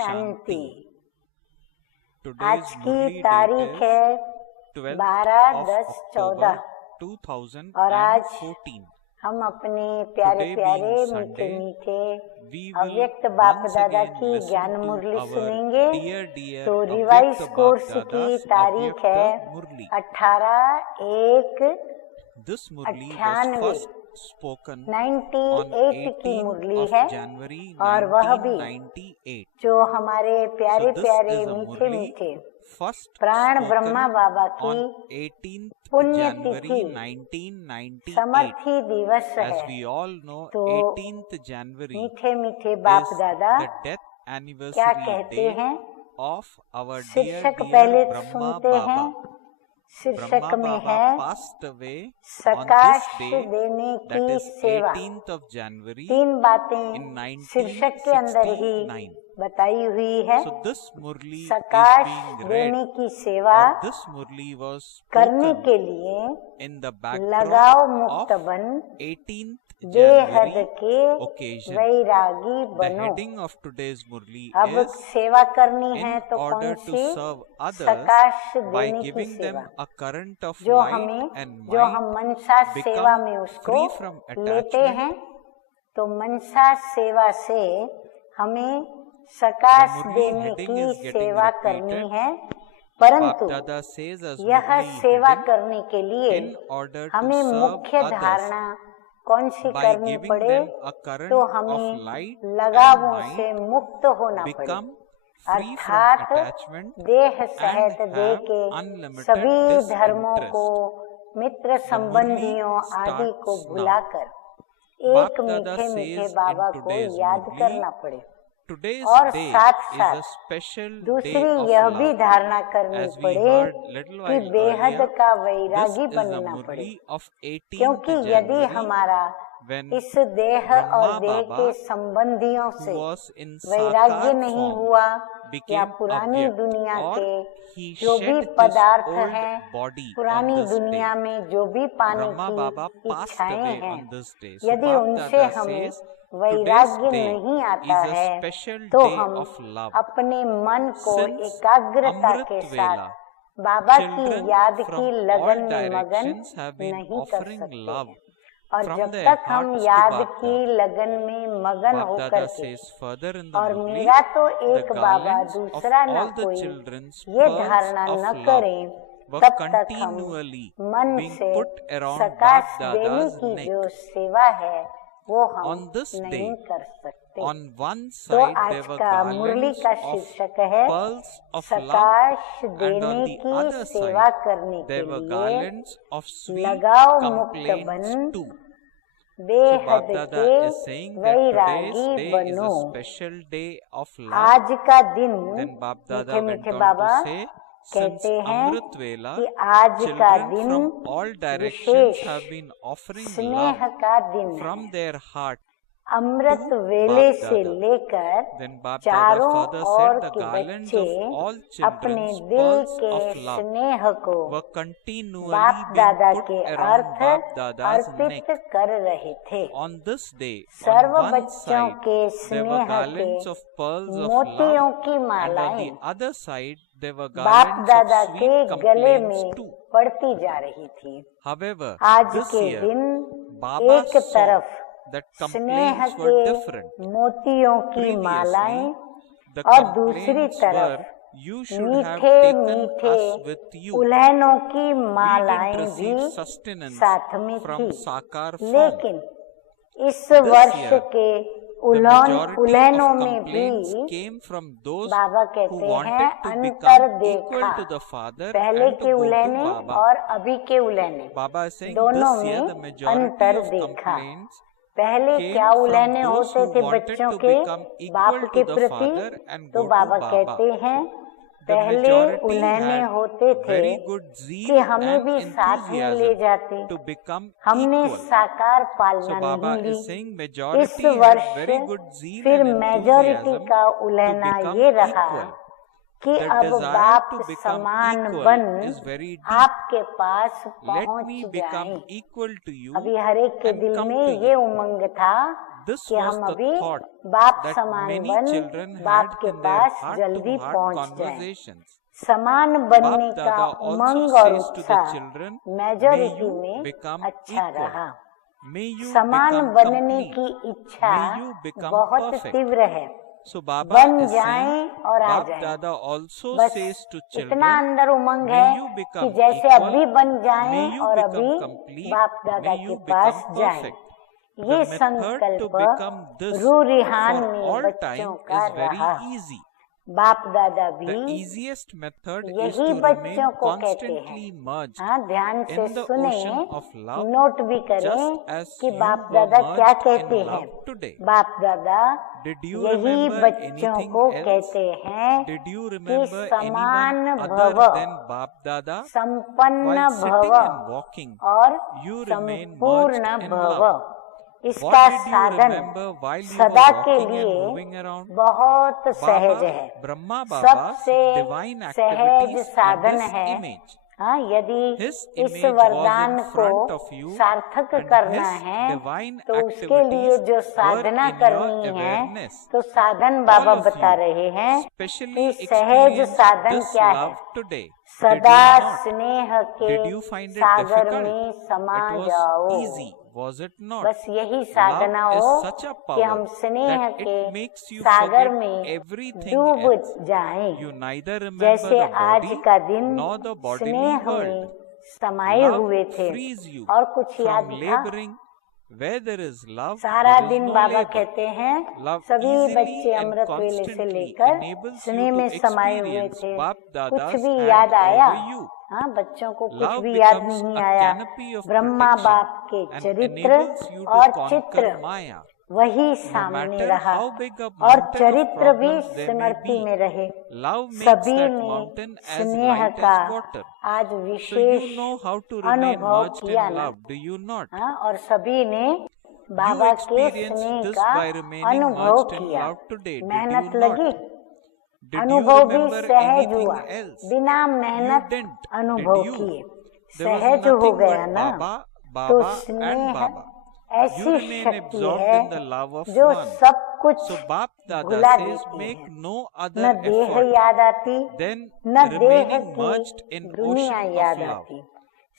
शांति। आज की तारीख है 12/10/14 और आज हम अपने प्यारे प्यारे मीठे मीठे अव्यक्त बाप दादा की ज्ञान मुरली सुनेंगे। तो रिवाइज कोर्स की तारीख है 18/1/98 की मुरली है और वह भी जो हमारे प्यारे प्यारे मीठे मीठे प्राण ब्रह्मा बाबा की पुण्यतिथि समर्थी दिवस है। तो मीठे मीठे बाप दादा क्या कहते हैं, शीर्षक पहले सुनते हैं। शीर्षक में है सकाश देने की सेवा। 3 बातें शीर्षक के अंदर ही बताई हुई है। सकाश देने की सेवा करने के लिए लगाओ मुक्त बन, बेहद के वैरागी बनो। अब सेवा करनी है तो कौन सी? सकाश देने की सेवा, जो हम मनसा सेवा में उसको लेते हैं। तो मनसा सेवा से हमें सकाश देने की सेवा करनी है, परंतु यह सेवा करने के लिए हमें मुख्य धारणा कौन सी करनी पड़े? तो हमें लगावों से मुक्त होना पड़े, अर्थात देह सहित देह के सभी धर्मों को, मित्र संबंधियों आदि को भुलाकर एक मीठे मीठे बाबा को याद करना पड़े। और साथ साथ दूसरी यह भी धारणा करनी पड़े कि बेहद का वैरागी बनना पड़े, क्योंकि यदि हमारा इस देह और देह के संबंधियों से वैराग्य नहीं हुआ या पुरानी दुनिया के जो भी पदार्थ हैं, पुरानी दुनिया में जो भी पाने की इच्छाएं हैं, यदि उनसे हमें वैराग्य नहीं आता है तो हम अपने मन को एकाग्रता के साथ बाबा की याद की लगन में मगन नहीं कर सकते। और जब तक हम याद की लगन में मगन होकर के और मेरा तो एक बाबा दूसरा न कोई ये धारणा न करें, तब तक हम मन से सकाश देने की जो सेवा है वो हम नहीं कर सकते। तो आज का मुरली का शीर्षक है सकाश देने की सेवा करने के लिए लगाओ मुक्त बन, बेहद के वैरागी बनो। आज का दिन मीठे मीठे बाबा कहते हैं कि आज का दिन विशेष स्नेह का दिन है। अमृत वेले से लेकर चारों ओर के बच्चे अपने दिल के स्नेह को बाप दादा के अर्थ अर्पित कर रहे थे। सर्व बच्चों के स्नेह के मोतियों की मालाएं बाप दादा के गले में पड़ती जा रही थी। आज के दिन एक तरफ स्नेह के मोतियों की मालाएं और दूसरी तरफ मीठे मीठे उलहनों की मालाएं भी साथ में थी। लेकिन इस वर्ष के उलहनों में भी बाबा कहते हैं अंतर देखा। पहले के उलहने और अभी के उलहने दोनों में अंतर देखा। पहले क्या उलहने होते थे बच्चों के बाप के प्रति? तो बाबा कहते हैं पहले उलहने होते थे कि हमें भी साथ में ले जाते, हमने साकार पालना नहीं ली। इस वर्ष फिर मेजॉरिटी का उलहना ये रहा कि अब बाप समान बन आपके पास पहुंच जाएं। अभी हर एक के दिल में ये उमंग था This कि was हम the अभी thought बाप that समान many बन children बाप had के in their पास heart जल्दी to heart पहुंच जाएं। conversations. समान बनने Bap का Dada also उमंग और says to the उत्साह children, may मेजॉरिटी you में become अच्छा equal. रहा। May you समान become बनने complete. की इच्छा May you become बहुत perfect. तीव्र है। So Baba बन is saying, जाएं और आ Bap जाएं। Dada also बस says to इतना children, अंदर उमंग may है you कि become जैसे equal, अभी बन may जाएं you और become अभी complete, बाप दादा may के you पास become जाएं। perfect. ये The method to संकल्प become this रूह रिहान for में all बच्चों time का is very रहा। easy. बाप दादा The भी easiest method is यही to remain बच्चों को कहते हैं। constantly merged हाँ, ध्यान से in the सुने, ocean of love, नोट भी करें just as कि you बाप were दादा क्या merged कहते in हैं। love today. बाप दादा Did you यही remember बच्चों anything को else? कहते हैं Did you कि remember समान anyone भव, other than Bap Dada? संपन्न While sitting भव and walking, और you remain संपूर्ण merged in भव। love. इसका What did you साधन remember while you सदा were के walking and लिए moving around? बहुत सहज है। Brahma Baba's सबसे divine सहज activities साधन and his है। image. हाँ, यदि His इस image वरदान was in को front of you सार्थक and करना his है divine तो उसके लिए activities जो साधना were in करनी your है awareness. तो साधन बाबा All of बता you रहे हैं specially कि सहज experienced साधन this क्या है। love today. Did सदा you not? स्नेह के Did you find it Sagar difficult? में समा It was जाओ। easy, was it not? बस यही साधना Love is हो such a कि हम power स्नेह that के it makes you Sagar forget में everything डूब else. जाएं। You neither remember जैसे the आज body का दिन nor the bodily स्नेह world. में समाये Love हुए थे frees you और कुछ याद from था। laboring. Where there is love, सारा there is दिन no बाबा labor. कहते हैं Love सभी easily बच्चे and अमृत वेले से constantly लेकर enables स्नेह you में to समाये हुए experience थे। Bap कुछ Dada's भी hand याद आया? over you. हाँ, बच्चों को कुछ Love भी याद becomes नहीं a आया। canopy of ब्रह्मा protection बाप के and चरित्र enables you to और conquer चित्र Maya. वही No सामने matter रहा how big a और mountain of चरित्र भी problems there may Smriti be, में रहे। love makes सभी that ने mountain as स्नेह light का as water. आज So you wishes know how to remain अनुभव merged किया in ना। love, do you not? हाँ, और सभी ने You बाबा के experienced स्नेह this का by remaining अनुभव merged in किया। love today, did मेहनत you लगी, not? Did you अनुभव भी remember सहज anything हुआ, else? बिना You मेहनत didn't, अनुभव did you? किए। There was सहज हो nothing गया but ना। Baba, तो Baba and स्नेह Baba. You ऐसी remain शक्ति absorbed है in the love of जो one. सब कुछ So Bap Dada भुला says, देती make है। no न other देह effort याद आती, than न देह remaining merged की in दुनिया ocean याद of love. आती।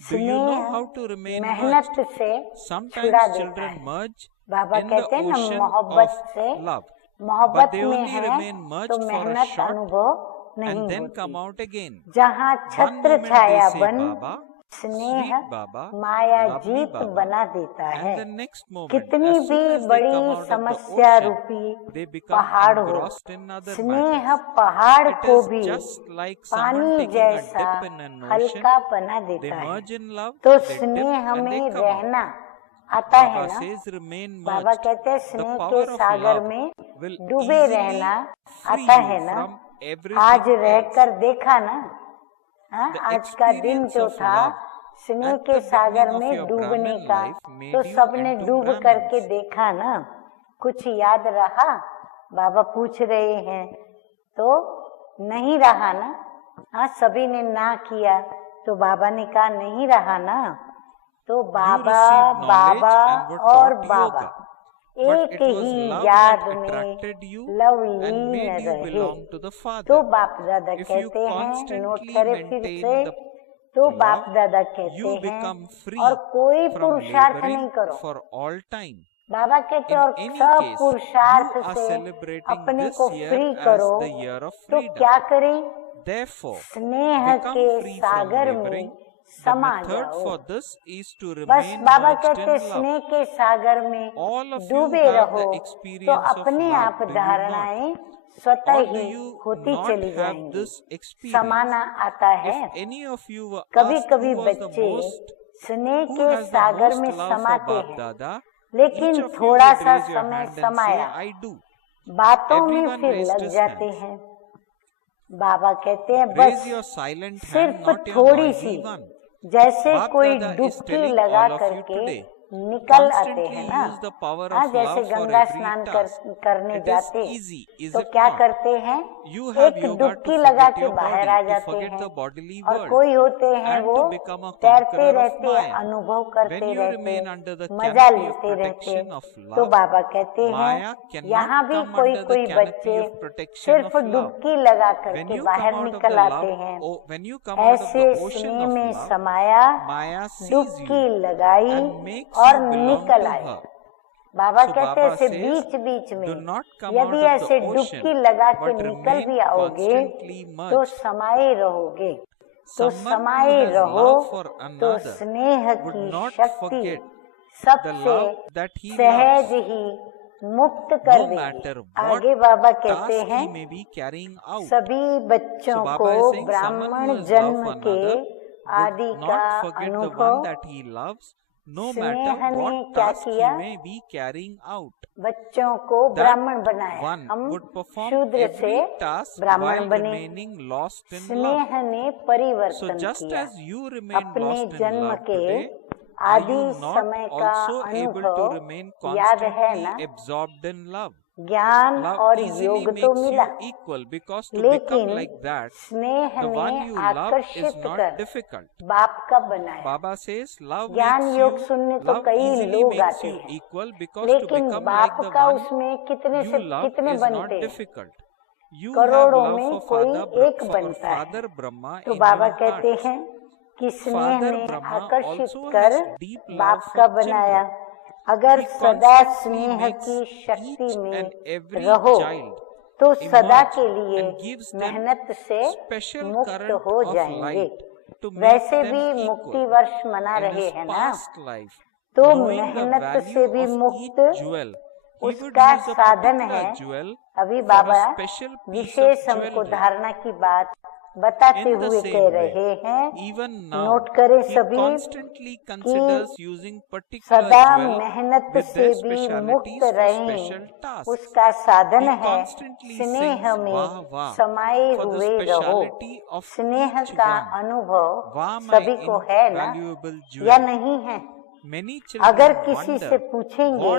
Do you know स्नेह how to remain मेहनत merged? से Sometimes छुड़ा देता children है। merge बाबा in the कहते हैं ना, ocean मोहब्बत of से love, मोहब्बत but they में only है remain तो merged for a मेहनत short अनुभव नहीं and then होती। come out again. जहाँ One छत्र moment they छाया say बन Baba, स्नेह sweet Baba, माया lovely जीत Baba, बना देता है। and the next moment, कितनी as soon भी as they बड़ी come out of the समस्या ocean, रूपी they become पहाड़ हो, engrossed in other स्नेह matters. पहाड़ It को is भी just like someone पानी taking a जैसा dip in an ocean. हल्का बना They देता है। merge in love, तो they dip स्नेह and they में come out. रहना आता है Baba ना। says remain बाबा merged. कहते हैं The स्नेह के power of सागर love में will डूबे easily रहना free आता you है ना। from आज everything else. रहकर देखा ना, हाँ, The आज का दिन experience जो of था love स्नेह at के the सागर beginning of में your डूबने Brahmin का, life made तो you सबने into डूब Brahmins. करके देखा ना। कुछ याद रहा? बाबा पूछ रहे हैं। तो नहीं रहा ना। हाँ, सभी ने ना किया तो बाबा ने कहा नहीं रहा ना। तो बाबा received knowledge Baba and were और taught बाबा yoga. But एक it was ही love याद that में attracted you Lovleen and made you रहे। belong to the तो Father. बाप दादा If you कहते हैं, नोट constantly करें फिर maintain से, the तो love, बाप दादा कहते you हैं become free और कोई from पुरुषार्थ laboring नहीं करो। for all time. बाबा कहते In हैं और any सब case, पुरुषार्थ you are से celebrating अपने this को year फ्री as करो। the year of तो freedom. क्या करें? Therefore, स्नेह become के free from सागर laboring. में The समा method जाओ। for this is to बस remain बाबा merged कहते in love. स्नेह के सागर में All of you डूबे have रहो the तो experience of अपने love, आप do you not? धारणाएं स्वतः Or do ही you होती not चली have जाएंगी। this experience? समाना आता है। If any of you were कभी asked कभी who was the बच्चे most, स्नेह who के has the सागर most में love for समाते Bap हैं, Dada, each लेकिन of you थोड़ा would सा raise your समय hand and say, समाया I do. बातों में Everyone फिर raised लग his जाते hands. हैं। बाबा कहते हैं Raise बस your silent hand, सिर्फ not your थोड़ी noisy सी, one. जैसे Bap कोई Dada is डुबकी telling लगा all of you करके today, निकल आते हैं ना। हाँ, जैसे गंगा स्नान करने जाते तो क्या करते हैं, एक डुबकी लगा के बाहर आ जाते हैं। और कोई होते हैं वो तैरते रहते हैं, अनुभव करते रहते हैं, मजा लेते रहते हैं। तो बाबा कहते हैं यहाँ भी कोई बच्चे सिर्फ डुबकी लगा करके बाहर निकल आते हैं। ऐसे स्नेह में समाया, डुबकी लगाई और निकल आए। बाबा कहते हैं बीच बीच में यदि ऐसे डुबकी लगा के निकल भी आओगे तो समाये रहोगे। तो समाये रहो तो स्नेह की शक्ति सबसे सहज ही मुक्त कर देगी। आगे बाबा कहते हैं सभी बच्चों को ब्राह्मण जन्म के आदि का अनुभव स्नेह ने क्या किया, बच्चों को ब्राह्मण बनाया। हम शूद्र से ब्राह्मण बने। स्नेह ने परिवर्तन किया। अपने जन्म के आदि समय का अनुभव याद है ना। ज्ञान और योग तो मिला, लेकिन स्नेह ने आकर्षित कर बाप का बनाया। ज्ञान योग सुनने तो कई लोग आते हैं, लेकिन बाप का उसमें कितने से कितने बनते हैं, करोड़ों में कोई एक बनता है। तो बाबा कहते हैं कि स्नेह ने आकर्षित कर बाप का बनाया। अगर सदा स्नेह की शक्ति में रहो तो सदा के लिए मेहनत से मुक्त हो जाएंगे। वैसे भी मुक्ति वर्ष मना रहे हैं ना, तो मेहनत से भी मुक्त उसका साधन है। अभी बाबा विशेष हमको धारणा की बात बताते हुए कह रहे हैं, नोट करें सभी कि सदा मेहनत से भी मुक्त रहें, उसका साधन है स्नेह में समाये हुए रहो। स्नेह का अनुभव सभी को है ना, या नहीं है? अगर किसी से पूछेंगे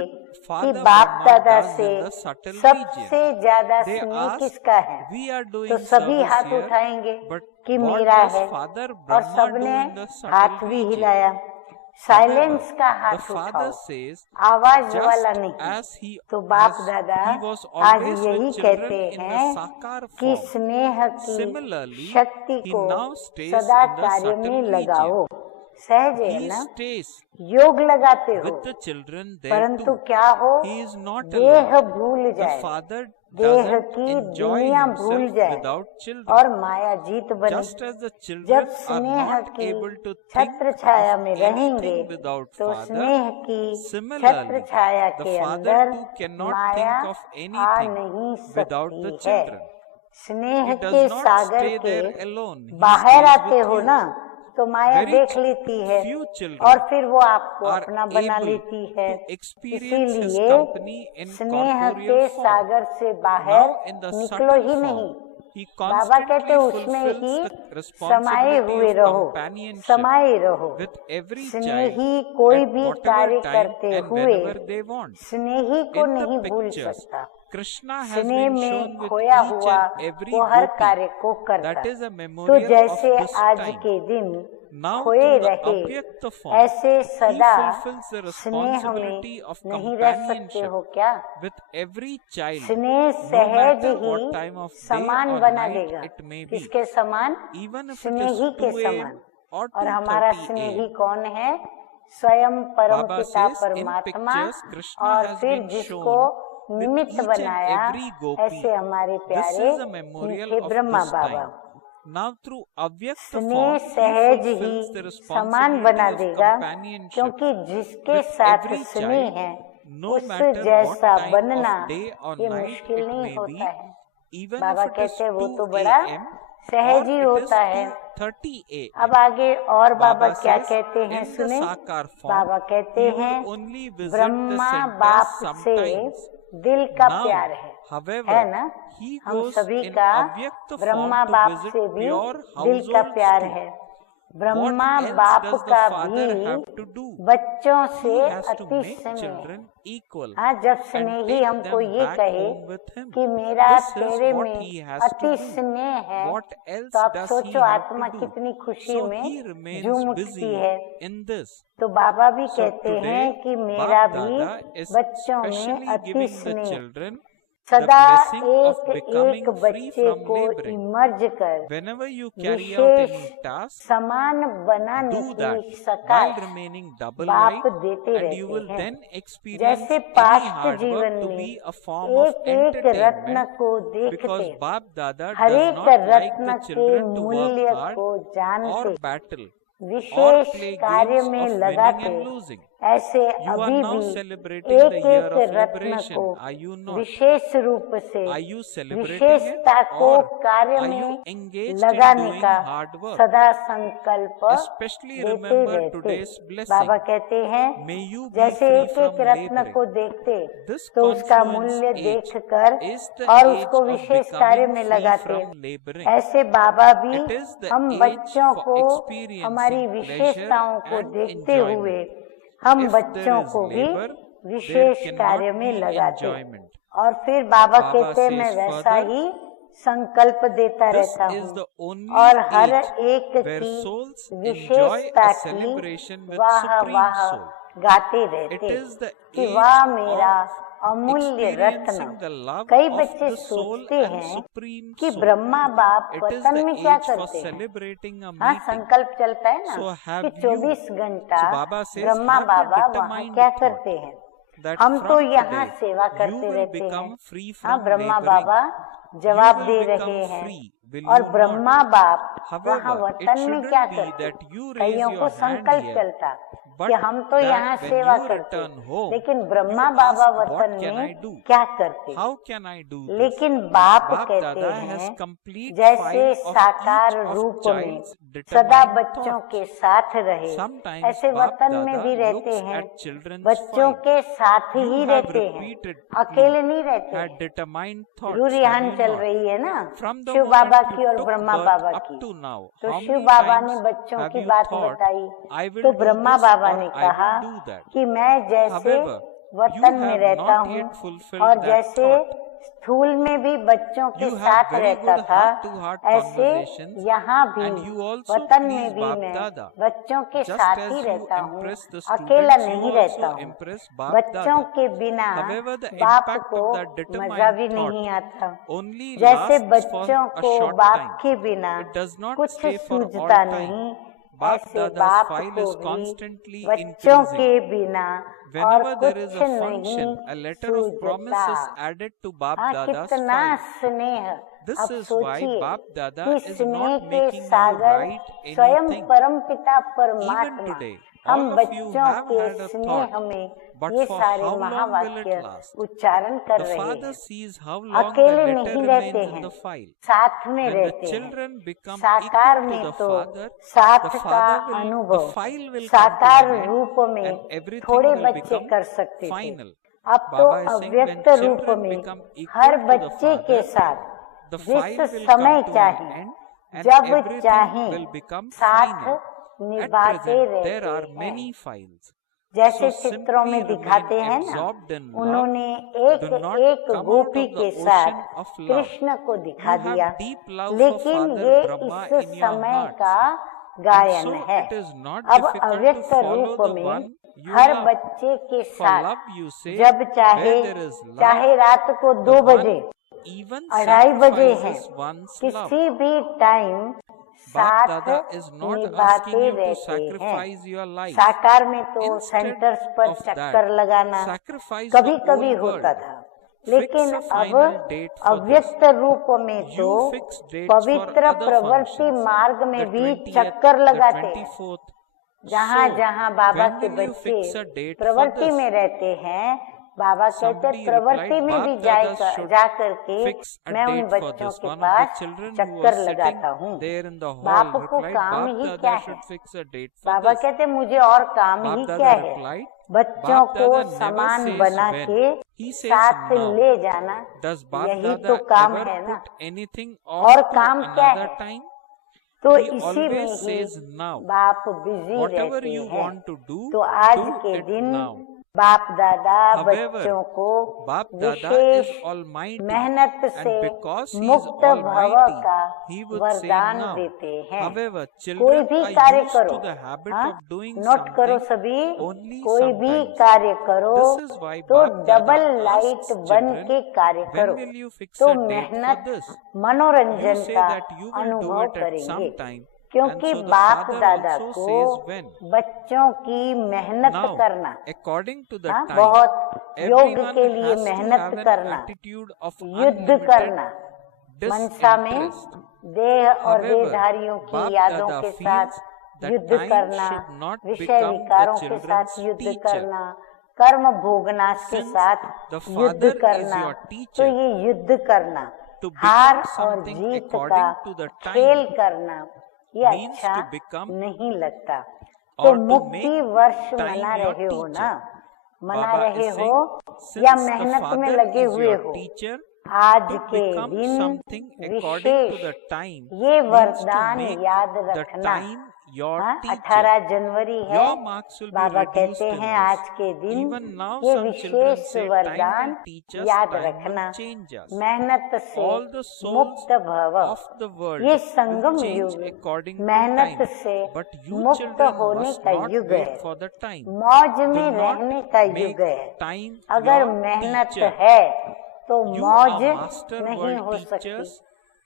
कि बाप दादा से सबसे ज्यादा स्नेह किसका है, तो सभी हाथ उठाएंगे कि मेरा है, और सबने हाथ भी हिलाया। साइलेंस का हाथ उठाओ, आवाज वाला नहीं। तो बाप दादा आज यही कहते हैं कि स्नेह की शक्ति को सदा कार्य में लगाओ। सहज है ना, योग लगाते हो, परंतु क्या हो, देह भूल जाए, देह की दुनिया भूल जाए और माया जीत बने। जब स्नेह की छत्र छाया में रहेंगे तो स्नेह की छत्र छाया के अंदर माया आ नहीं सकती है। स्नेह के सागर के बाहर आते हो ना तो माया देख लेती है और फिर वो आपको अपना बना लेती है। इसीलिए स्नेह के सागर से बाहर निकलो ही नहीं। बाबा कहते उसमें ही समाये हुए रहो, समाये रहो। स्नेही कोई भी कार्य करते हुए स्नेही को नहीं भूल सकता। स्नेह में खोया हुआ वो हर कार्य को करता। तो जैसे आज के दिन खोए रहे, ऐसे सदा स्नेह में नहीं रह सकते हो क्या? स्नेह सहज ही समान बना देगा। किसके समान? स्नेही के समान। और हमारा स्नेही कौन है? स्वयं परम पिता परमात्मा। और फिर जिसको निमित्त बनाया ऐसे हमारे प्यारे मीठे ब्रह्मा बाबा। स्नेह सहज ही समान बना देगा, क्योंकि जिसके साथ स्नेह है उस जैसा बनना ये मुश्किल नहीं होता है। बाबा कहते हैं वो तो बड़ा सहज ही होता है। अब आगे और बाबा क्या कहते हैं सुने। बाबा कहते हैं ब्रह्मा बाप से दिल का प्यार है ना। हम सभी का ब्रह्मा बाप से भी दिल का प्यार है। ब्रह्मा बाप का भी बच्चों से अति स्नेह। हाँ, जब स्नेही हमको ये कहे कि मेरा तेरे में अति स्नेह है, तो आप सोचो आत्मा कितनी खुशी में झूम उठती है। तो बाबा भी कहते हैं कि मेरा भी बच्चों में अति स्नेह, सदा एक बच्चे को इमर्ज कर विशेष समान बनाने की सकाश बाप देते रहते हैं। जैसे पास्ट जीवन में एक रत्न को देखते, हर एक रत्न के मूल्य को जानते, विशेष कार्य में लगाते, ऐसे अभी भी एक रत्न को विशेष रूप से विशेषता को कार्य में लगाने का सदा संकल्प देते रहते। बाबा कहते हैं जैसे एक एक रत्न को देखते तो उसका मूल्य देखकर और उसको विशेष कार्य में लगाते, ऐसे बाबा भी हम बच्चों को हमारी विशेषताओं को देखते हुए हम बच्चों को भी विशेष कार्य में लगाते। और फिर बाबा कहते मैं वैसा ही संकल्प देता रहता हूँ और हर एक की विशेषता की वाह वाह गाते रहते कि वाह मेरा अमूल्य रत्न। कई बच्चे सोचते हैं कि ब्रह्मा बाप वतन में क्या करते हैं। हाँ, संकल्प चलता है ना कि 24 घंटा ब्रह्मा बाबा वहाँ क्या करते हैं। हम तो यहाँ सेवा करते रहते हैं। हाँ, ब्रह्मा बाबा जवाब दे रहे हैं और ब्रह्मा बाप वहाँ वतन में क्या करते। कईयों को संकल्प चलता कि हम तो यहाँ सेवा करते, लेकिन ब्रह्मा बाबा वतन में क्या करते। लेकिन बाप कहते हैं जैसे साकार रूप में सदा बच्चों के साथ रहे, ऐसे वतन में भी रहते हैं, बच्चों के साथ ही रहते हैं, अकेले नहीं रहते। रूरिहान चल रही है ना शिव बाबा की और ब्रह्मा बाबा की, तो शिव बाबा ने बच्चों की बात बताई, तो ब्रह्मा बाबा ने कहा कि मैं जैसे वतन में रहता हूँ और जैसे स्थूल में भी बच्चों के साथ रहता था, ऐसे यहाँ भी वतन में भी मैं बच्चों के साथ ही रहता हूँ, अकेला नहीं रहता हूँ। बच्चों के बिना बाप को मजा भी नहीं आता, जैसे बच्चों को बाप के बिना कुछ सूझता नहीं, ऐसे बाप को भी बच्चों के बिना और कुछ नहीं सूझता। हाँ, कितना स्नेह। अब सोचिए कि स्नेह के सागर स्वयं परम पिता परमात्मा हम बच्चों के स्नेह में ये सारे महावाक्य उच्चारण कर रहे हैं। अकेले नहीं रहते हैं, साथ में रहते हैं। साकार में तो साथ का अनुभव साकार रूप में थोड़े बच्चे कर सकते थे, अब तो अव्यक्त रूप में हर बच्चे के साथ जिस समय चाहे जब चाहे साथ निभाते रहते हैं। जैसे चित्रों में दिखाते हैं ना, उन्होंने एक एक गोपी के साथ कृष्ण को दिखा दिया, लेकिन ये इस समय का गायन है। अब अव्यक्त रूप में हर बच्चे के साथ जब चाहे रात को 2 बजे 2:30 बजे है, किसी भी टाइम साथ निभाते रहते हैं। साकार में तो सेंटर्स पर चक्कर लगाना कभी कभी होता था, लेकिन अब अव्यक्त रूप में तो पवित्र प्रवृत्ति मार्ग में भी चक्कर लगाते हैं। जहाँ जहाँ बाबा के बच्चे प्रवृत्ति में रहते हैं, बाबा कहते प्रवृत्ति में भी जा करके मैं उन बच्चों के पास चक्कर लगाता हूँ। बाप को काम ही क्या है? बाबा कहते मुझे और काम ही क्या है? बच्चों को समान बना के साथ ले जाना, यही तो काम है ना। और काम क्या है? तो he इसी में always ही says now, बाप बिजी whatever रहते you हैं। want to do, तो आज do के it दिन now. बाप दादा However, बच्चों को Bap Dada wishes is almighty, मेहनत and से because he is मुक्त भव almighty, का he would say वरदान now. देते हैं। However, कोई children भी are कार्य used करो, to the habit हाँ? of doing नोट करो something सभी, only कोई भी sometimes. कार्य करो This is why तो Bap Dada double asks light बन children, के कार्य when करो, will you fix तो a date for मेहनत this? You मनोरंजन say का that you will do अनुभव it at करेंगे। some time, and क्योंकि so the बाप father दादा also को says when. बच्चों की मेहनत Now, करना, according to the हाँ, time, बहुत योग everyone के लिए has to मेहनत have an करना, attitude of युद्ध unlimited करना, मनसा में disinterest. देह और However, देहधारियों की Bap यादों Dada के feels साथ that युद्ध time करना, should not विषय become the विकारों के children's साथ युद्ध teacher. करना, कर्म भोगनाश के Since साथ the युद्ध father is करना, your तो teacher, ये युद्ध करना, to हार become और something जीत का according to the खेल time करना, ये means अच्छा to become नहीं लगता। or तो to मुक्ति make वर्ष time मना your रहे हो teacher. ना, मना Baba रहे is हो saying, या since the मेहनत में father लगे is हुए your हो, teacher, आज to के become दिन something according to wishes the time ये means to वरदान make याद the रखना। time your हाँ, teacher. 18 जनवरी है, Your marks will be Baba reduced कहते in हैं this. आज के दिन Even now ये some children विशेष say time वरदान will teach us, याद time रखना, will change us. मेहनत से All the souls मुक्त भव, of the world ये will संगम change युग according to मेहनत time. से But you मुक्त children होने must का not युग wait है, for the time. मौज Do में not रहने का make युग है। time अगर your मेहनत teacher. है तो You मौज are master नहीं world हो सकती। teachers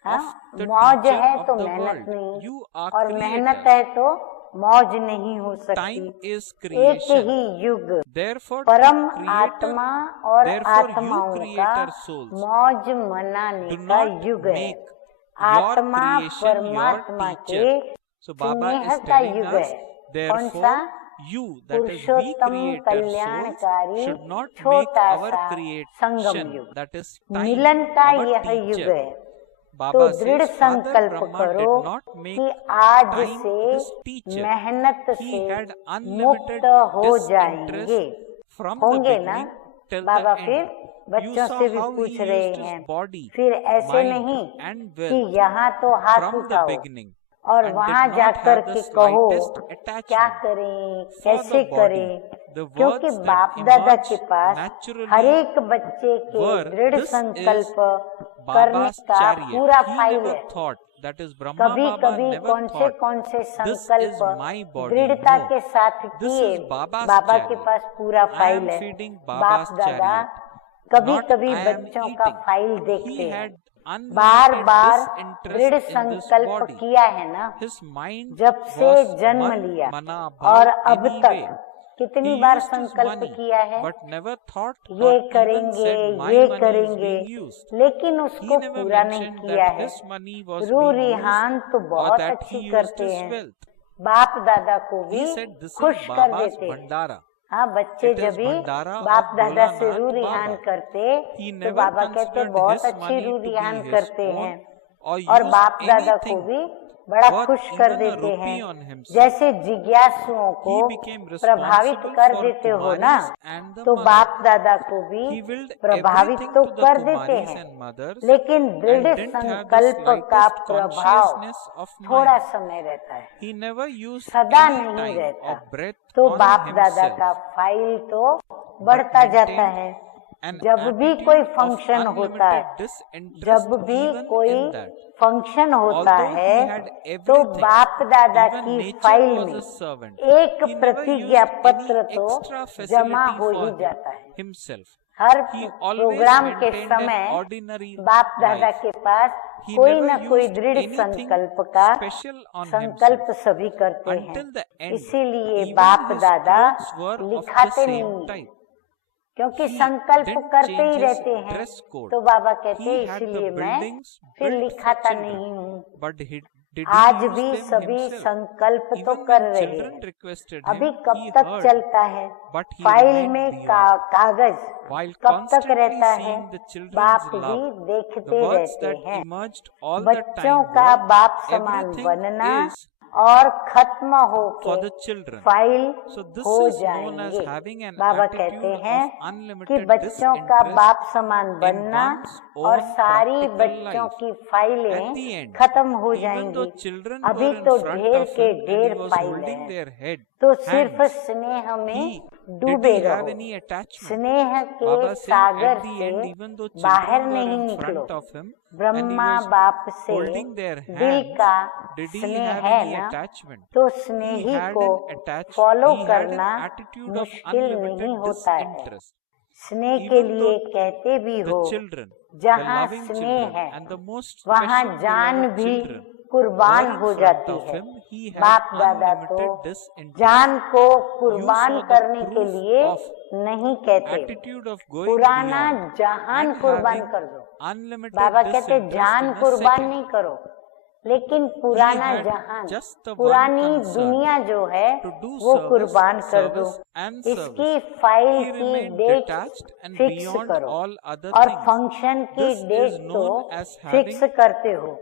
हाँ, of the मौज teacher है of तो the मेहनत world. नहीं, You are और मेहनत creators. है तो मौज नहीं हो सकती। Time is एक creation. ही युग Therefore, परम to creator, आत्मा और therefore you आत्माओं का creator souls, मौज मनाने do का not युग है। make your आत्मा creation your परमात्मा के teacher. So Baba स्नेह is का telling युग us, है। कौन therefore सा? you, that is we Purushottam creator souls, कल्याणकारी should not make छोटा our सा संगम creation, युग, that is time, मिलन का our यह युग teacher. है। Baba तो says, दृढ़ Father संकल्प Brahma करो did not make कि आज time से his teacher. मेहनत He से had मुक्त unlimited हो जाएंगे। disinterest from the होंगे ना beginning till बाबा? the फिर end. You बच्चों saw से भी how पूछ he रहे used his हैं, body, फिर ऐसे mind नहीं and कि will यहाँ तो हाथ from the उठाओ beginning और and वहां did not जाकर have के the कहो slightest क्या attachment करें, for कैसे the करें, body. The क्योंकि words बाप that दादा emerged के पास naturally हर एक बच्चे के were, दृढ़ this is संकल्प करने Baba's का chariot. पूरा He फाइल never है। thought, that is Brahma कभी Baba कभी never कौन thought, से this is संकल्प my body. दृढ़ता No, के साथ this किए, is Baba's बाबा के chariot. पास पूरा I फाइल am है। feeding बाप Baba's दादा chariot. कभी Not कभी I am बच्चों का eating. फाइल He देखते हैं। had bar unlimited bar disinterest दृढ़ in this संकल्प body. किया है ना, His mind जब से was जन्म man लिया mana और bhav अब anyway. तक कितनी He बार used his संकल्प money, किया है, but never thought ये or even करेंगे said my ये money is करेंगे, being used. लेकिन He उसको never पूरा नहीं mentioned किया that है। his money was रू being रिहान used तो or बहुत that अच्छी he used करते his हैं, wealth. बाप दादा को भी He said this is खुश कर Baba's देते हैं। Bhandara. हाँ, बच्चे It is जब भी Bhandara बाप of दादा से Bholanath रू रिहान Baba. करते He तो never बाबा कहते considered बहुत his अच्छी money रू to be रिहान his करते own हैं, or और use बाप दादा को anything भी बड़ा worth खुश कर even a देते rupee हैं। on himself. जैसे जिज्ञासुओं को He became प्रभावित responsible कर for देते हो ना, Kumaris and the तो mothers. बाप दादा को भी He willed प्रभावित everything तो to the कर देते Kumaris हैं, and mothers लेकिन and दृढ़ didn't have the संकल्प का slightest प्रभाव consciousness of थोड़ा mind. समय रहता है, He never used सदा any नहीं time रहता। or breath तो on बाप दादा himself, का फाइल तो बढ़ता जाता है। an जब भी attitude कोई of फंक्शन होता है, unlimited disinterest जब भी even कोई in that. फंक्शन होता Although he है, had तो everything, बाप दादा even की nature फाइल was में a servant. एक He never प्रतिज्ञा used पत्र any तो extra जमा facility हो for ही जाता है। himself. हर He always प्रोग्राम के maintained an समय ordinary बाप दादा life. के पास He कोई never न कोई used दृढ़ anything संकल्प का special on संकल्प himself. सभी करते हैं। Until the end, इसीलिए even बाप his दादा clothes were of the लिखाते same नहीं, type. क्योंकि He संकल्प didn't करते ही change his रहते हैं। dress code. तो बाबा कहते He हैं had the इसीलिए मैं buildings फिर built for लिखाता children, नहीं हूँ। but he did आज use भी them सभी himself. संकल्प तो Even कर when रहे children हैं। requested अभी him, कब he तक heard, चलता है? but he फाइल remained में beyond. कागज While कब तक constantly रहता है? seeing the children's बाप love, भी the देखते words रहते that हैं। emerged all the बच्चों time का were, बाप समान everything बनना is और खत्म होके for the children. File So this हो is known as जाएंगे। having an बाबा कहते attitude हैं of कि unlimited बच्चों का disinterest बाप समान in बनना one's और own सारी practical बच्चों life. की At फाइलें the end, खत्म हो even जाएंगी। though children अभी were in तो front ढेर of के him and ढेर he was फाइलें holding हैं, their head, तो सिर्फ hands, स्नेह में did डूबे he have रहो। any attachment? स्नेह के Baba saying Sagar at the से end, even though बाहर children were नहीं in निकलो। front of him and he Brahma was बाप से holding their दिल hands, का did he स्नेह have है any ना, attachment? तो He स्नेही had को an attachment. Follow He had करना an attitude of मुश्किल नहीं unlimited होता है। disinterest. स्नेह के Even लिए though कहते भी the हो, children, the जहाँ loving स्नेह children है and the most वहाँ special जान beloved भी children कुर्बान were in हो front जाती of है। him, he had बाप दादा तो unlimited disinterest. जान को You कुर्बान saw the करने के proof लिए of नहीं कहते, attitude of going पुराना beyond जहान and कुर्बान having कर दो। unlimited बाबा कहते disinterest जान in a कुर्बान second. नहीं करो, लेकिन He पुराना had जहान, just the one पुरानी concern, दुनिया जो है to do वो service, कुर्बान कर दो। service and इसकी service. फाइल He की remained date detached and fix beyond करो all other और things. फंक्शन की This डेट is तो known as फिक्स having करते हो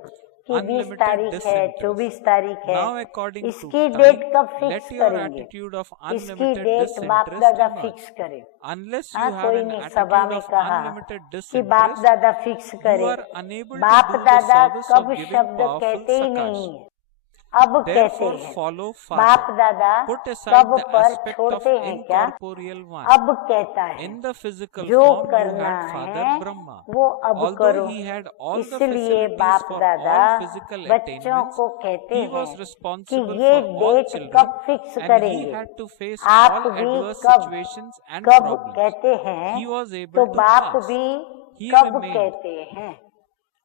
कि 20 unlimited तारीख है, disinterest. 24 तारीख है, Now, according to इसकी time, डेट कब let फिक्स your करेंगे, attitude of इसकी unlimited डेट बाप disinterest दादा emerge. फिक्स करे। Unless you हाँ, have कोई an ने सभा attitude में of कहा unlimited कि बाप disinterest, दादा फिक्स you करे। are unable बाप to do the दादा service कब of giving शब्द powerful कहते ही नहीं sakash. है, अब कहते Therefore, हैं। follow बाप Father. दादा Put aside कब the पर aspect of छोड़ते हैं क्या, incorporeal one. अब कहता है। In the physical जो form, you करना had Father है Brahma. वो अब Although करो। he had all the इसलिए facilities बाप for दादा all physical बच्चों attainments, को कहते he हैं was कि responsible ये for all डेट children कब फिक्स and he करेंगे। had to face आप all भी adverse कब situations and कब problems. कहते हैं He was तो able to बाप pass. भी He कब remained कहते हैं।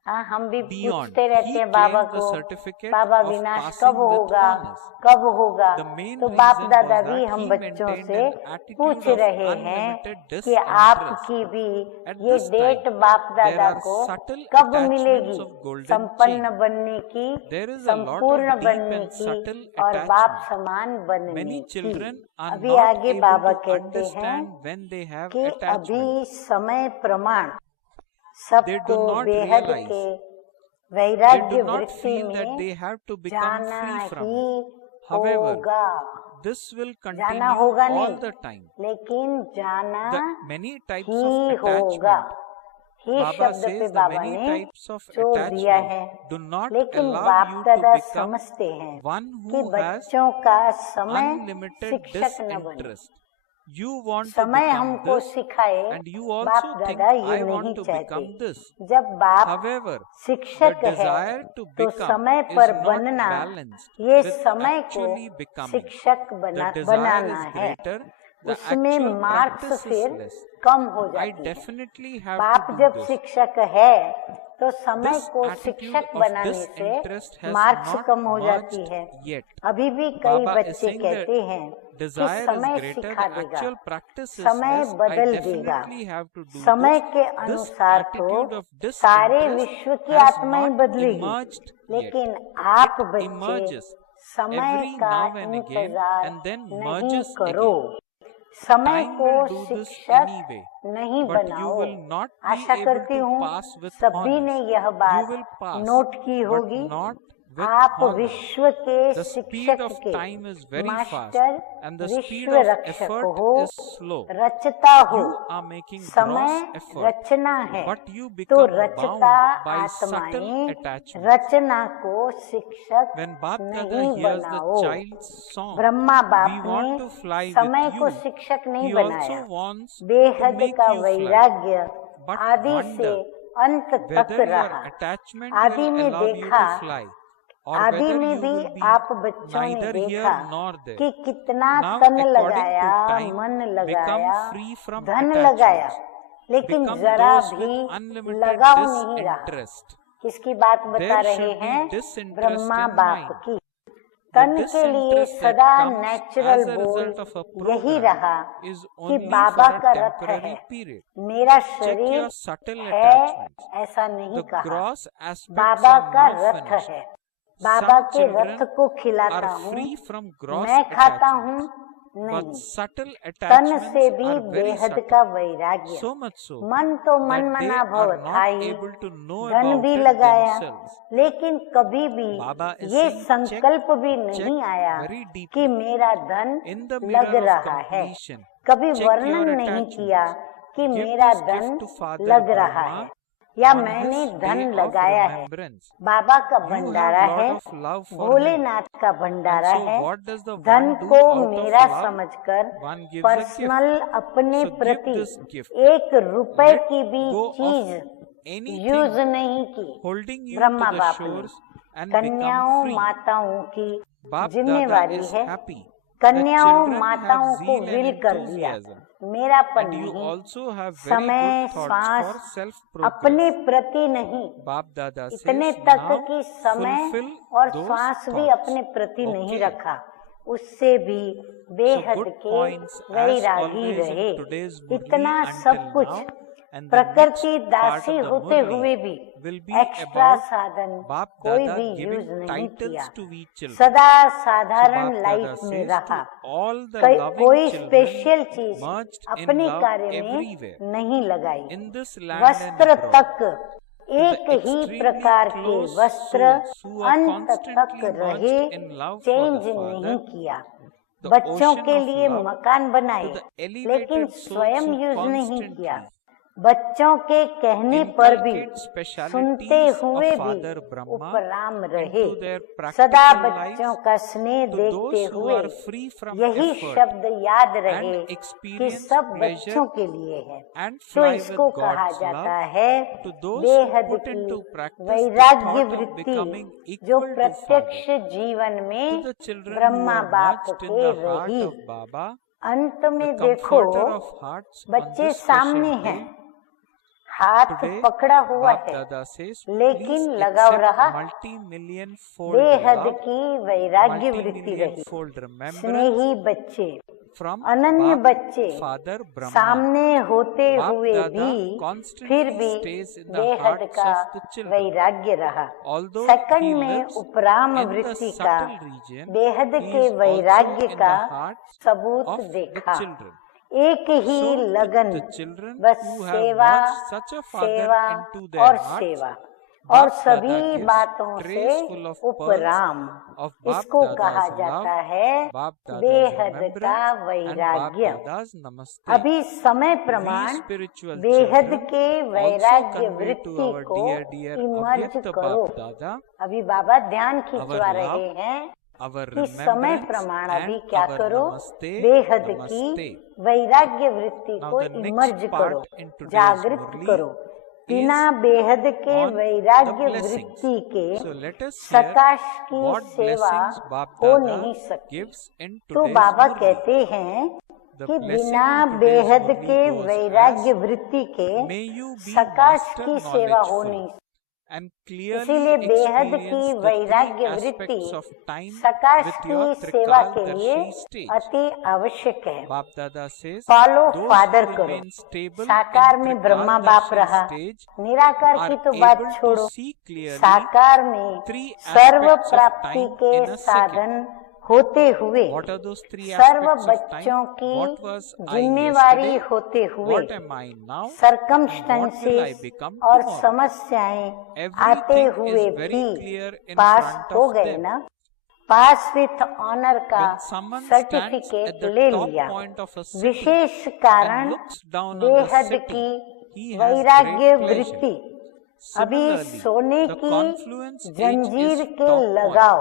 हाँ, हम भी beyond. पूछते रहते He हैं बाबा claimed the को, certificate बाबा of विनाश passing कब with होगा, honors. कब होगा। The main तो बाप reason दादा was भी that हम he बच्चों maintained से an attitude पूछ of रहे हैं unlimited कि disinterest. आपकी भी At ये this डेट time, बाप there दादा are को subtle कब attachments मिलेगी, of golden संपन्न chain. बनने की, There is a lot of संपूर्ण deep बनने and की subtle और बाप attachment. समान बनने Many की। children are अभी not आगे able बाबा to कहते हैं understand when they have कि attachment. अभी समय प्रमाण They do सबको not बेहद realize. के They वैराग्य do not वृत्ति feel that में they have to become जाना free from he it. However, होगा। this will जाना continue होगा all नहीं, the time. लेकिन जाना The many types he of होगा। attachment, ही Baba शब्द पे says the बाबा many ने types of जोर दिया है, attachment do not लेकिन allow बाप you to दादा become समझते हैं one कि who has बच्चों का समय unlimited शिक्षक न बने। disinterest. You want to समय become हमको this सिखाए, and you बाप also think दादा ये I want नहीं to चाहते। become this. जब बाप However, the शिक्षक है desire to तो become समय is पर not बनना, balanced ये with समय को actually becoming. शिक्षक The desire बनाना is है, greater, the उसमें actual मार्क्स practice फिर is less. कम हो I जाती है। definitely have बाप to do जब this. शिक्षक है तो समय This को attitude शिक्षक of बनाने से disinterest has मार्क्स not कम हो जाती merged है। yet. अभी भी कई Baba is बच्चे saying that कहते हैं कि desire is समय greater, सिखा the देगा, actual practice is समय less. I बदल देगा। definitely have to do समय this. के This अनुसार attitude तो of सारे disinterest विश्व की has आत्माएं not बदलेगी, emerged yet. लेकिन आप It बच्चे emerges समय every का now and again इंतजार and then नहीं merges करो। again. समय Time को will do this शिक्षक anyway, नहीं but you बनाओ। will not be Asha able करती to हूँ pass with सभी ने honors. यह You बात will pass, नोट की but होगी। not with आप honors. विश्व के The speed शिक्षक of के time is very fast, master and the speed विश्व of रक्षक effort हो, is slow. रचता हो। You are making समय gross effort, रचना है but you तो become रचता bound by subtle आत्माएं attachments. रचना को शिक्षक When Bap Dada नहीं hears the बनाओ। child's song, ब्रह्मा we बाप want ने to fly समय with को you. शिक्षक नहीं He बनाया। also wants to बेहद make का you fly. वैराग्य But आदि से wonder अंत तक whether your रहा। attachment आदि will में allow you देखा, to fly, or आदि whether में you भी will be आप बच्चों ने neither here देखा nor there. कि कितना Now, तन according लगाया, to time, मन become लगाया, free from धन लगाया, attachments. लेकिन Become जरा those भी with unlimited लगाव नहीं रहा। disinterest. किसकी बात बता There रहे should be हैं? disinterest ब्रह्मा in बाप mind. की। The तन के लिए disinterest that सदा comes natural as a result of a बोल यही program रहा is कि only बाबा for का a रथ temporary है, period. मेरा Check शरीर your subtle है, attachments. ऐसा नहीं The कहा। gross aspects बाबा are का now रथ finished. है, बाबा Some के रथ children को खिलाता are हूँ, free from gross मैं खाता attachments. हूँ, नहीं। तन से भी बेहद का वैराग्य, मन तो मन मना भव थाई, धन भी लगाया लेकिन कभी भी ये संकल्प भी नहीं आया कि मेरा धन लग रहा है। कभी वर्णन नहीं किया कि मेरा धन लग रहा है या मैंने धन लगाया है। बाबा का भंडारा है, भोलेनाथ का भंडारा है। धन को मेरा समझकर पर्सनल अपने प्रति 1 रुपए की भी चीज यूज नहीं की। ब्रह्मा बाप ने कन्याओं माताओं की जिम्मेवारी है, कन्याओं माताओं को विल कर दिया। मेरापन नहीं, समय श्वास अपने प्रति नहीं, इतने तक कि समय और श्वास भी अपने प्रति नहीं रखा। उससे भी बेहद के वैरागी रहे। इतना सब कुछ प्रकृति दासी होते हुए भी एक्स्ट्रा साधन कोई भी यूज नहीं किया। सदा साधारण लाइफ में रहा। कोई स्पेशल चीज अपने कार्य में नहीं लगाई। वस्त्र तक एक ही प्रकार के वस्त्र अंत तक रहे, चेंज नहीं किया। बच्चों के लिए मकान बनाए लेकिन स्वयं यूज नहीं किया। बच्चों के कहने पर भी सुनते हुए भी उपराम रहे। सदा बच्चों का स्नेह देखते हुए यही शब्द याद रहे कि सब बच्चों के लिए है। तो इसको कहा जाता है बेहद की वैराग्य वृत्ति, जो प्रत्यक्ष जीवन में ब्रह्मा बाप के रही। अंत में देखो, बच्चे सामने हैं, हाथ पकड़ा हुआ है लेकिन लगाव रहा। बेहद की वैराग्य वृत्ति रही। स्नेही बच्चे, अनन्य बच्चे सामने होते हुए भी फिर भी बेहद का वैराग्य रहा। सेकंड में उपराम वृत्ति का, बेहद के वैराग्य का सबूत देखा। एक ही लगन, बस सेवा सेवा और सेवा, और सभी बातों से उपराम। इसको कहा जाता है बेहद का वैराग्य। अभी समय प्रमाण बेहद के वैराग्य वृत्ति को इमर्ज करो। अभी बाबा ध्यान खिंचवा रहे हैं कि समय प्रमाण अभी क्या करो, बेहद की वैराग्य वृत्ति को इमर्ज करो, जागृत करो। बिना बेहद के वैराग्य वृत्ति के सकाश की सेवा हो नहीं सकती। तो बाबा कहते हैं कि बिना बेहद के वैराग्य वृत्ति के सकाश की सेवा हो नहीं। इसीलिए बेहद की वैराग्य वृत्ति सकाश की सेवा के लिए अति आवश्यक है। फॉलो फादर करो। साकार में ब्रह्मा बाप रहा, निराकार की तो बात छोड़ो, साकार में सर्व प्राप्ति के साधन होते हुए, सर्व बच्चों की जिम्मेवारी होते हुए, सरकमस्टेंसेस और समस्याएं आते हुए भी पास हो गए ना। पास विथ ऑनर का सर्टिफिकेट ले लिया। विशेष कारण बेहद की वैराग्य वृत्ति। अभी सोने की जंजीर के लगाव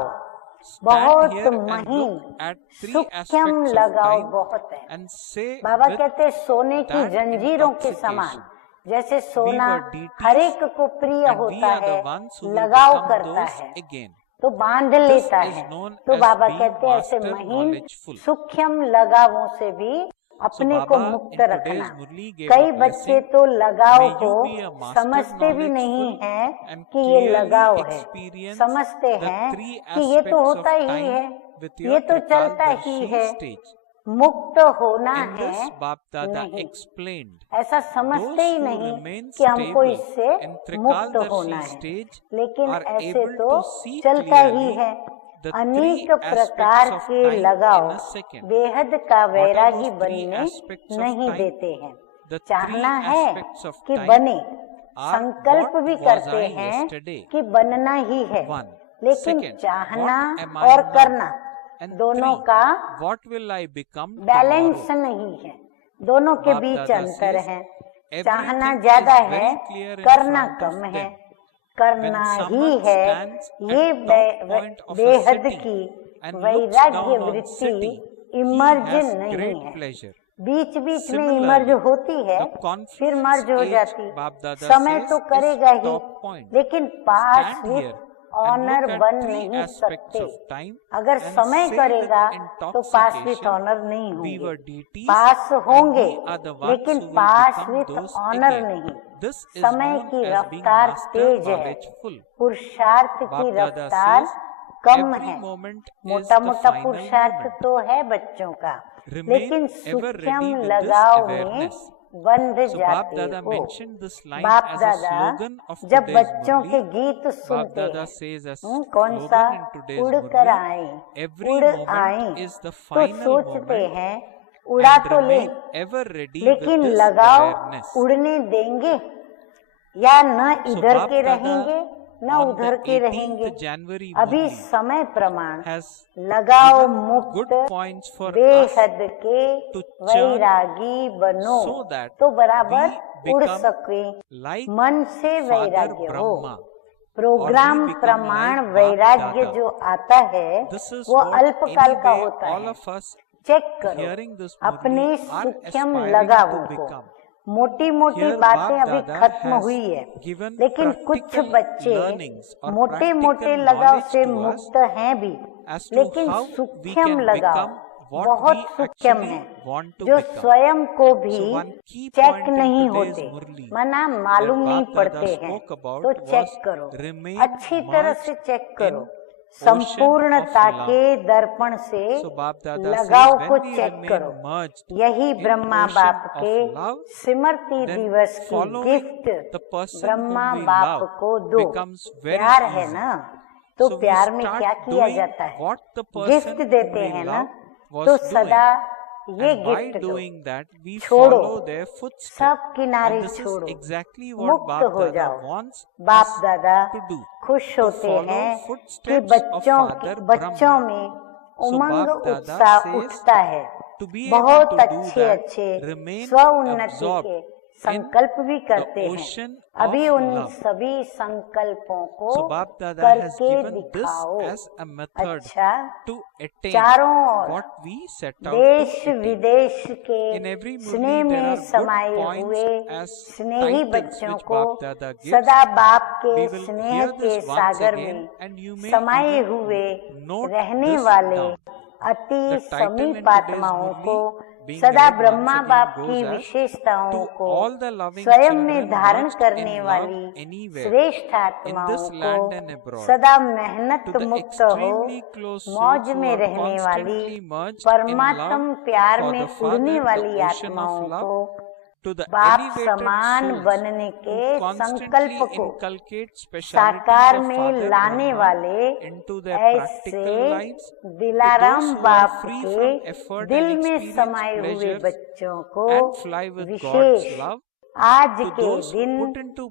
बहुत महीन, सूक्ष्म लगाव बहुत है। बाबा कहते हैं सोने की जंजीरों के समान। जैसे सोना हर एक को प्रिय होता है, लगाव करता है तो बांध लेता है। तो बाबा कहते हैं ऐसे महीन सूक्ष्म लगावों से भी अपने को मुक्त रखना। कई बच्चे तो लगाव को समझते भी नहीं है कि ये लगाव है, समझते हैं कि ये तो होता ही है, ये तो चलता ही है, मुक्त होना है नहीं, ऐसा समझते ही नहीं कि हमको इससे मुक्त होना है। लेकिन ऐसे तो चलता ही है। अनेक प्रकार के लगाव बेहद का वैरागी बनने नहीं देते हैं। चाहना है कि बने, संकल्प भी करते हैं कि बनना ही है, लेकिन चाहना और करना दोनों का बैलेंस नहीं है, दोनों के बीच अंतर है। चाहना ज्यादा है, करना कम है, करना ही है। ये बेहद की वैराग्य वृत्ति इमर्ज नहीं है, बीच बीच में इमर्ज होती है, फिर मर्ज हो जाती। समय तो करेगा ही, लेकिन पास विथ ऑनर बन नहीं सकते। अगर समय करेगा तो पास विथ ऑनर नहीं होंगे, पास होंगे लेकिन पास विथ ऑनर नहीं। समय की रफ्तार तेज है, पुरुषार्थ की रफ्तार कम है। मोटा मोटा पुरुषार्थ तो है बच्चों का, लेकिन सूक्ष्म लगाव में बंध जाते हो। बाप दादा जब बच्चों के गीत सुनते हैं, कौन सा उड़ कर आए, उड़ आए, तो सोचते हैं उड़ा तो ले, लेकिन लगाव उड़ने देंगे या न इधर के रहेंगे न उधर के रहेंगे। अभी समय प्रमाण लगाव मुक्त बेहद के वैरागी बनो, तो बराबर उड़ सके, मन से वैराग्य हो। प्रोग्राम प्रमाण वैराग्य जो आता है वो अल्पकाल का होता है। चेक करो अपने सूक्ष्म लगावों को। मोटी मोटी बातें अभी खत्म हुई है, लेकिन कुछ बच्चे मोटे मोटे लगाव से मुक्त हैं भी, लेकिन सूक्ष्म लगाव बहुत सूक्ष्म है, जो स्वयं को भी चेक नहीं होते, मना मालूम नहीं पड़ते हैं। तो चेक करो, अच्छी तरह से चेक करो, संपूर्णता के दर्पण से लगाव को चेक करो। यही ब्रह्मा बाप के स्मृति दिवस की गिफ्ट ब्रह्मा बाप को दो। प्यार है ना, तो प्यार में क्या किया जाता है, गिफ्ट देते हैं ना, तो सदा ये गिफ्ट दो, छोड़ो, सब किनारे छोड़ो, मुक्त हो जाओ। बाप दादा खुश होते हैं कि बच्चों में उमंग उत्साह उठता है। बहुत अच्छे अच्छे स्व उन्नति के संकल्प भी करते हैं। अभी उन सभी संकल्पों को करके दिखाओ। अच्छा, चारों ओर देश विदेश के स्नेह में समाये हुए स्नेही बच्चों को सदा बाप के स्नेह के सागर में समाये हुए रहने वाले अति समीप आत्माओं को, सदा ब्रह्मा बाप की विशेषताओं को स्वयं में धारण करने वाली श्रेष्ठ आत्माओं को, सदा मेहनत मुक्त हो मौज में रहने वाली परमात्म प्यार में उड़ने वाली आत्माओं को, बाप समान बनने के संकल्प को साकार में लाने वाले ऐसे दिलाराम बाप के दिल में समाये हुए बच्चों को विशेष आज के दिन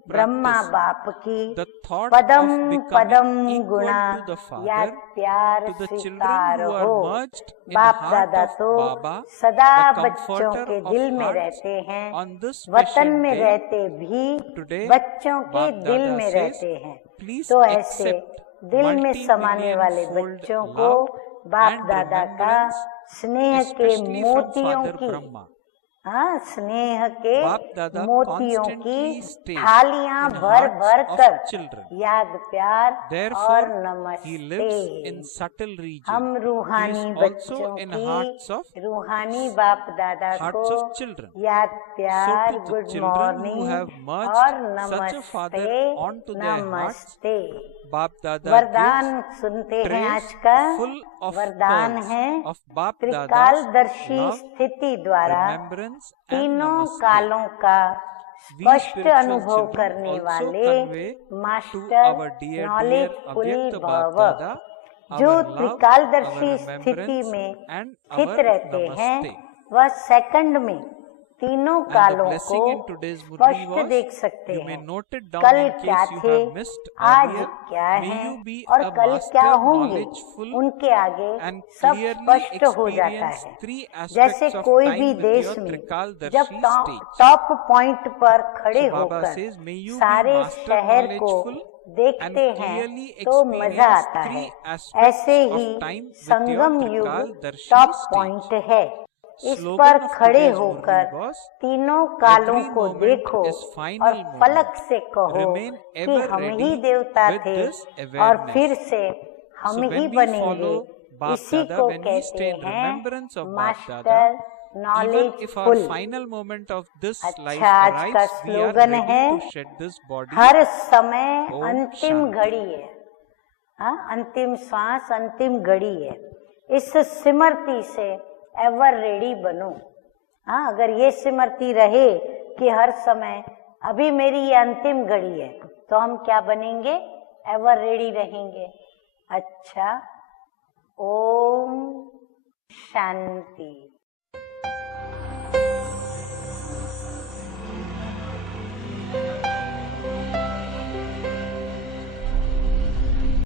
ब्रह्मा बाप की पदम पदम गुणा याद प्यार स्वीकार हो। बाप दादा तो सदा बच्चों के दिल में रहते हैं, वतन में रहते भी बच्चों के दिल में रहते हैं। तो ऐसे दिल में समाने वाले बच्चों को बाप दादा का स्नेह के मोतियों की, हाँ, स्नेह के मोतियों की थालियां भर भर कर याद प्यार और नमस्ते। हम रूहानी बच्चों की रूहानी बाप दादा को याद प्यार, गुड मॉर्निंग और नमस्ते नमस्ते। वरदान सुनते हैं। आज का वरदान है त्रिकालदर्शी स्थिति द्वारा तीनों कालों का स्पष्ट अनुभव करने वाले मास्टर नॉलेजफुल भव। जो त्रिकालदर्शी स्थिति में स्थित रहते हैं वह सेकंड में तीनों कालों को स्पष्ट देख सकते हैं। कल क्या थे, आज क्या है और कल क्या होंगे, उनके आगे सब स्पष्ट हो जाता है। जैसे कोई भी देश में जब टॉप पॉइंट पर खड़े होकर सारे शहर को देखते हैं तो मजा आता है। ऐसे ही संगम युग टॉप पॉइंट है। इस पर खड़े होकर तीनों कालों को देखो और फलक से कहो कि हम ही देवता थे और फिर से हम ही बनेंगे। इसी को कहते हैं मास्टर नॉलेजफुल। अच्छा, आज का स्लोगन है हर समय अंतिम घड़ी है। अंतिम श्वास अंतिम घड़ी है। इस स्मृति से एवर रेडी बनो। अगर ये स्मृति रहे कि हर समय अभी मेरी ये अंतिम घड़ी है तो हम क्या बनेंगे, एवर रेडी रहेंगे। अच्छा, ओम शांति।